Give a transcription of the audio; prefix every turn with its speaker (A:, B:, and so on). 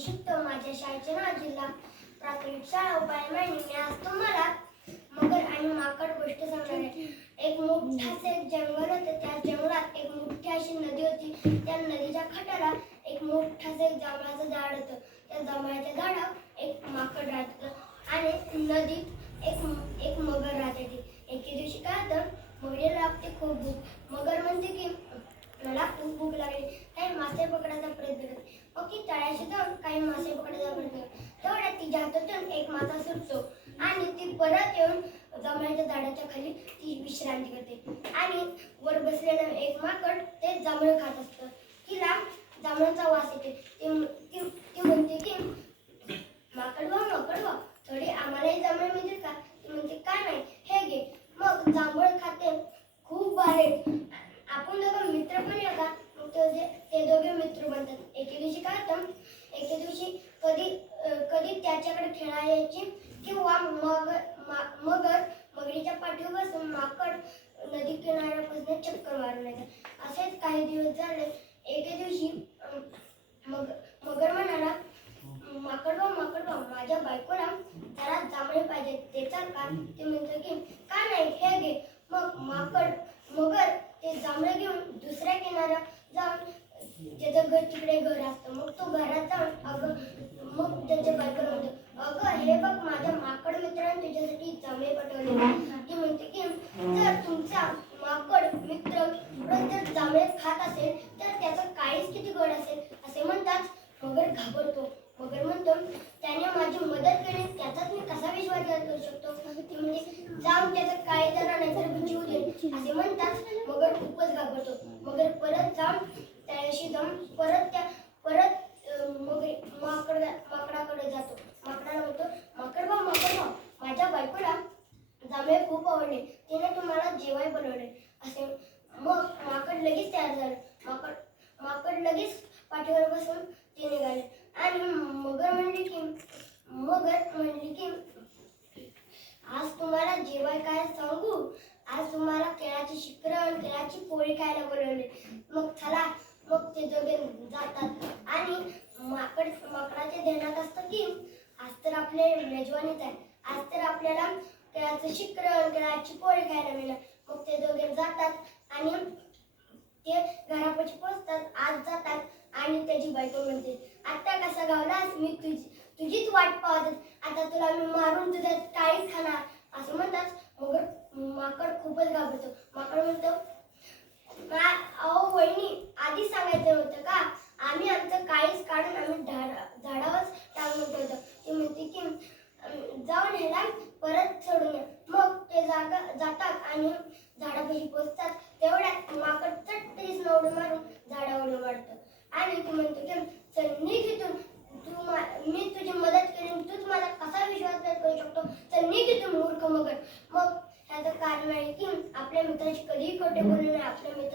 A: शिकतो माझ्या शाळेचे नाव जिल्हा प्राथमिक शाळा उपाय माने मी आज तुम्हाला मगर आणि माकड गोष्ट सांगणार आहे. एक मोठाच जंगल होतं. त्या जंगलात एक मोठी अशी नदी होती. त्या नदीच्या खाट्याला एक मोठाच एक जांभळाचं झाड होतं. त्या जांभळाच्या झाडावर एक माकड राहत आणि नदीत एक एक मगर राहत होती. एके दिवशी काय होतं? मगरीला लागते खूप भूक. मगर म्हणते की मला खूप भूक लागली. काही मासे पकडायचा प्रयत्न करते. मग ती तळ्याशी जाऊन काही मासे पकडायचा प्रयत्न करते. तेवढ्यात तिच्या हातातून एक मासा सुटतो. आणि ती परत येऊन जांभळाच्या झाडाच्या खाली ती विश्रांती करते आणि वर बसलेलं एक माकड ते जांभळ खात असतं. तिला जांभळाचा वास येते. ते ती म्हणते की माकड वा माकड वा थोडी आम्हालाही जांभळ मिळतील का ती म्हणते का नाही हे घे मग जांभळ खाते खूप भारी आपण दोघं मित्र पण आहे का मग ते जे- ते दोघे मित्र बनतात एके दिवशी काय होतं एके दिवशी कधी कधी त्याच्याकडे खेळायचे किंवा मग मगर मगरीच्या पाठीवर बसून माकड नदी किनाऱ्यापासून चक्कर मारून येतात असेच काही दिवस झाले. एके दिवशी मग मगर म्हणाला माकड भाऊ माकड भाऊ माझ्या बायकोला जरा जांभळे पाहिजे ते चाल का ते म्हणतो की का नाही हे घे. मग माकड मगर ते जांभळे घेऊन दुसऱ्या किनाऱ्या जाऊन त्याचं घर तिकडे घर असतं मग तो घरात जाऊन अगं मग त्याच्या बायकोला म्हणतो अगं हे बघ माझ्या माकड मित्राने तुझ्यासाठी जांभळे पटवले ती म्हणते की जर तुमचा माकड मित्र रोज जर जांभळे खात असेल तर त्याचं काळीच किती गोड असेल असे म्हणताच मगर घाबरतो मगर म्हणतो त्याने माझी मदत केली त्याचाच मी कसा विश्वासघात करू शकतो म्हणजे जाऊन त्याचं काही जरा नाहीतर जीव दे असे म्हणतात मगर खूपच घाबरतो मगर परत जाऊन त्याशी जाऊन परत त्या परत मगरी माकड माकडाकडे जातो माकडाला म्हणतो माकड भाऊ माकड भाऊ माझ्या बायकोला जांभळे खूप आवडले तिने तुम्हाला जेवाय बनवले असे मग माकड लगेच तयार झालं माकड माकड लगेच पाठीवर बसून ते निघाले आणि मगर म्हणली की मगर म्हणली की आज तुम्हाला जेवाय काय सांगू? आज तुम्हाला केळाची शिकरण केळाची पोळी खायला बोलवले मग चला मग ते दोघे जातात. आणि माकड माकडाच्या ध्यानात असतं की आज तर आपले मेजवानीच आहे. आज तर आपल्याला केळाचं शिकरण केळाची पोळी खायला मिळेल. मग ते दोघे जातात आणि ते घरापाशी पोचतात. आज जातात आणि त्याची बायको म्हणते आत्ता कसा गावलास? मी तुझी तुझीच वाट पाहत आता तुला मी मारून तुझ्या काळीच खाणार. असं म्हणतात. मग माकड खूपच घाबरतो. माकड म्हणतो अहो वहिनी आधी सांगायचं होतं का? आम्ही आमचं काळीच काढून आम्ही झाड झाडावरच टांगून ठेवतो. ती म्हणते की जाऊन ह्याला परत सोडून या. मग ते जागा जातात आणि झाडापाशी पोचतात. तेवढ्यात माकड चट्टीस नवड मारून झाडावर वाढतं. आणि ती म्हणतो की चल निघ इथून तू मा- मी तुझी मदत करीन तूच मला कसा विश्वासघात करू शकतो चल निघ इथून मूर्ख मगर मग ह्याचं कारण आहे की आपल्या मित्राची कधीही खोटे बोलू नये आपल्या मित्र